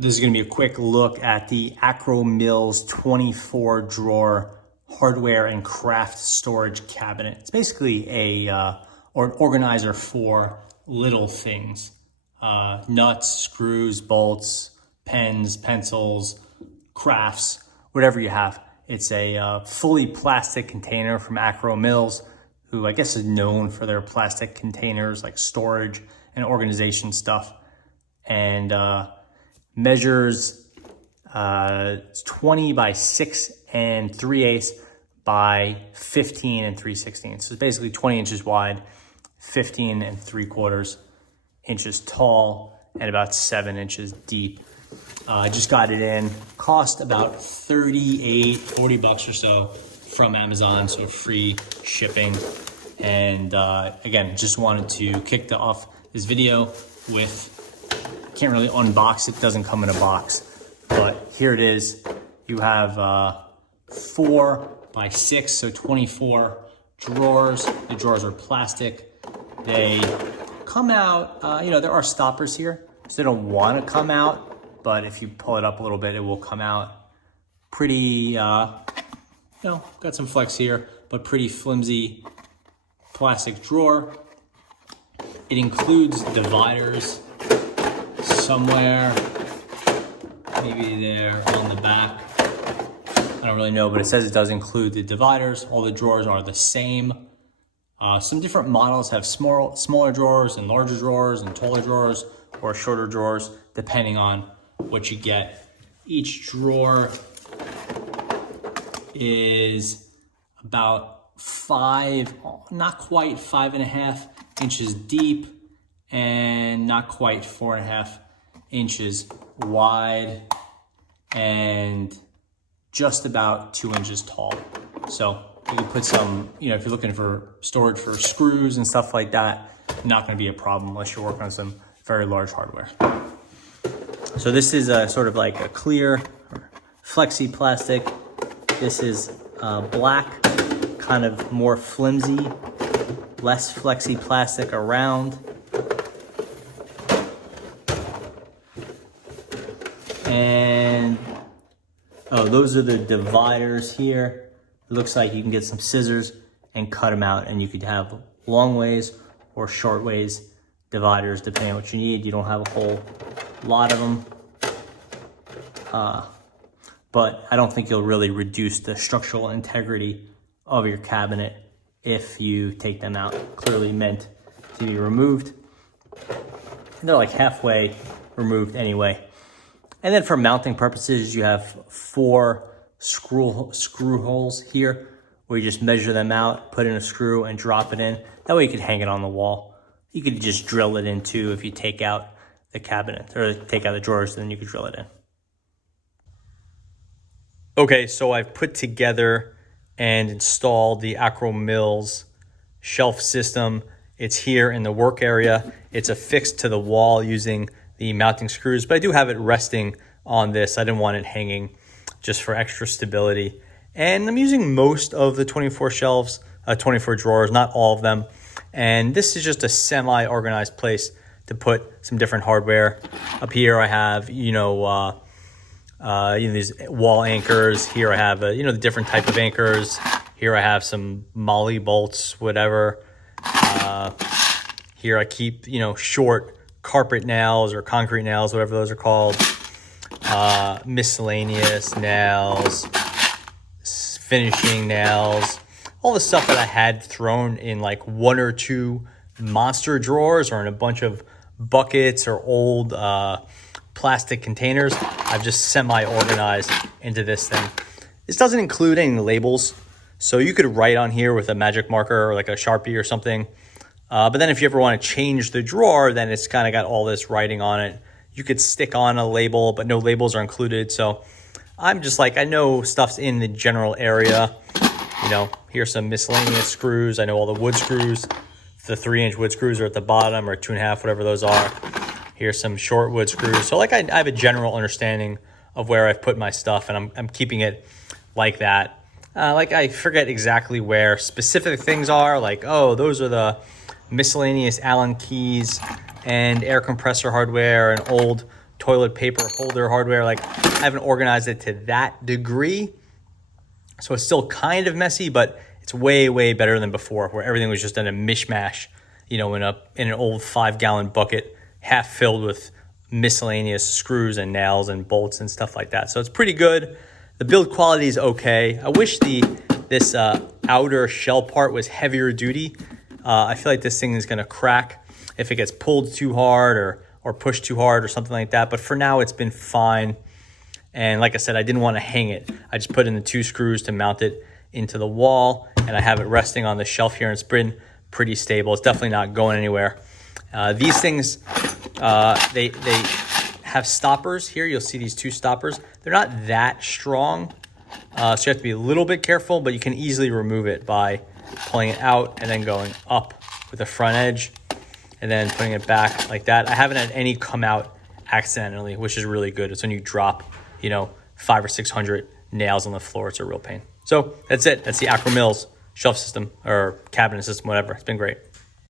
This is going to be a quick look at the Akro-Mils 24 drawer hardware and craft storage cabinet. It's basically an organizer for little things. Nuts, screws, bolts, pens, pencils, crafts, whatever you have. It's a fully plastic container from Akro-Mils, who I guess is known for their plastic containers, like storage and organization stuff. And measures 20 by 6 3/8 by 15 3/16. So it's basically 20 inches wide, 15 3/4 inches tall, and about 7 inches deep. I just got it in, cost about $40 or so from Amazon, so free shipping. And again, just wanted to kick off this video with, can't really unbox it, doesn't come in a box, but here it is. You have 4 by 6, so 24 drawers. The drawers are plastic. They come out, there are stoppers here, so they don't want to come out, but if you pull it up a little bit, it will come out pretty, got some flex here, but pretty flimsy plastic drawer. It includes dividers somewhere, maybe there on the back. I don't really know, but it says it does include the dividers. All the drawers are the same. Some different models have smaller drawers and larger drawers and taller drawers or shorter drawers, depending on what you get. Each drawer is about 5, not quite 5.5 inches deep, and not quite 4.5 inches wide, and just about 2 inches tall. So you can put some, if you're looking for storage for screws and stuff like that, not going to be a problem unless you're working on some very large hardware. So this is a sort of like a clear flexi plastic. This is black, kind of more flimsy, less flexi plastic around. And those are the dividers here. It looks like you can get some scissors and cut them out, and you could have long ways or short ways dividers depending on what you need. You don't have a whole lot of them, but I don't think you'll really reduce the structural integrity of your cabinet if you take them out. Clearly meant to be removed. And they're like halfway removed anyway. And then for mounting purposes, you have 4 screw holes here where you just measure them out, put in a screw and drop it in. That way you could hang it on the wall. You could just drill it in too if you take out the cabinet or take out the drawers, then you could drill it in. Okay, so I've put together and installed the Akro-Mils shelf system. It's here in the work area. It's affixed to the wall using the mounting screws, but I do have it resting on this. I didn't want it hanging just for extra stability. And I'm using most of the 24 shelves, 24 drawers, not all of them. And this is just a semi-organized place to put some different hardware. Up here I have, these wall anchors. Here I have, the different type of anchors. Here I have some molly bolts, whatever. Here I keep, short carpet nails or concrete nails, whatever those are called. Miscellaneous nails, finishing nails, all the stuff that I had thrown in like 1 or 2 monster drawers or in a bunch of buckets or old plastic containers. I've just semi-organized into this thing. This doesn't include any labels, so you could write on here with a magic marker or like a Sharpie or something. But then if you ever want to change the drawer, then it's kind of got all this writing on it. You could stick on a label, but no labels are included. So I'm just like, I know stuff's in the general area. Here's some miscellaneous screws. I know all the wood screws. The 3-inch wood screws are at the bottom, or 2.5, whatever those are. Here's some short wood screws. So like I have a general understanding of where I've put my stuff, and I'm keeping it like that. Like I forget exactly where specific things are. Like, those are the miscellaneous Allen keys and air compressor hardware and old toilet paper holder hardware. Like, I haven't organized it to that degree. So it's still kind of messy, but it's way, way better than before, where everything was just in a mishmash, you know, in an old 5-gallon bucket, half filled with miscellaneous screws and nails and bolts and stuff like that. So it's pretty good. The build quality is okay. I wish this outer shell part was heavier duty. I feel like this thing is going to crack if it gets pulled too hard or pushed too hard or something like that. But for now, it's been fine. And like I said, I didn't want to hang it. I just put in the 2 screws to mount it into the wall, and I have it resting on the shelf here, and it's been pretty stable. It's definitely not going anywhere. These things, they have stoppers here. You'll see these 2 stoppers. They're not that strong, so you have to be a little bit careful, but you can easily remove it by pulling it out and then going up with the front edge and then putting it back like that. I haven't had any come out accidentally, which is really good. It's when you drop, you know, 500 or 600 nails on the floor. It's a real pain. So that's it. That's the Akro-Mils shelf system or cabinet system, whatever. It's been great.